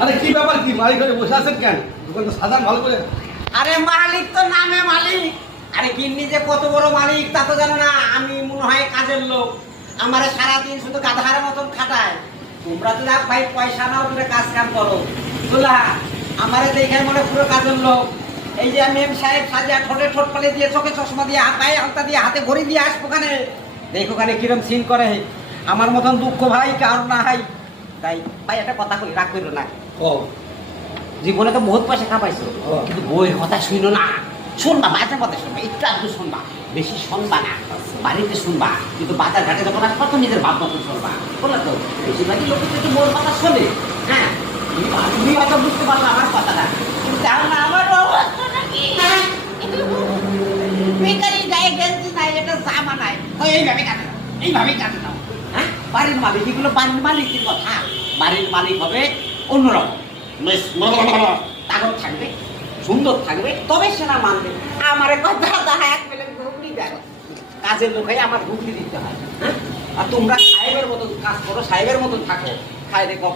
আরে কি ব্যাপার, কি মালিক হয়ে বসে আছেন কেন? দোকান তো সাজান ভালো করে। আরে মালিক তো নামে মালিক, আরে গিন্নি যে কত বড় মালিক তা তো জানো না। আমি মনে হয় কাজের লোক, আমারে সারাদিন শুধু গাধার মতন খাটায়। তোমরা তো দেখ ভাই পয়সা নাও, তুমি কাজ কাম করো। বুঝলা, আমারে দেখে মনে পুরো কাজের লোক। এই যে মেম সাহেব সাজিয়া ঠোঁটে ঠোঁট পালে দিয়ে, চোখে চশমা দিয়ে, পায়ে আলতা দিয়ে, হাতে ঘড়ি দিয়ে আসবো ওখানে। দেখো ওখানে কিরম সিন করে। আমার মতন দুঃখ ভাই কারণ না হয়। তাই ভাই একটা কথা কই, রাগ করো না। ও জীবনে তো বহুত পয়সা কামাইছো, কিন্তু বইয়ের কথা শুনো না। শুনবা, মাঝে মধ্যে শুনবা, একটু আধটু শুনবা, বেশি শুনবা না। বাড়িতে শুনবা, কিন্তু বাজার ঘাটে যখন আসবা তো নিজের ভাব মতো শুনবা। বললো তো বেশিরভাগই লোক কিন্তু বউর কথা শোনে। হ্যাঁ, তুমি হয়তো বুঝতে পারলো আমার কথাটা, কিন্তু তাও না আমার অবস্থাটা কি? বেকারি গায়ে গেঞ্জি নাই, এটা জামা নাই, তো এইভাবে কাটে দাও, এইভাবেই কাটে দাও। হ্যাঁ, বাড়ির মালিক, এগুলো বাড়ির মালিকের কথা। বাড়ির মালিক হবে অন্যরকম, তাগত থাকবে, সুন্দর থাকবে, তবে সে না মানবে। আমার কথা দেখা এক পেলে ঘুগনি দেয়, কাজের লোক হয়ে আমার ঘুগনি দিতে হয়। হ্যাঁ, আর তোমরা সাহেবের মতন কাজ করো, সাহেবের মতন থাকো, খাই দেখো।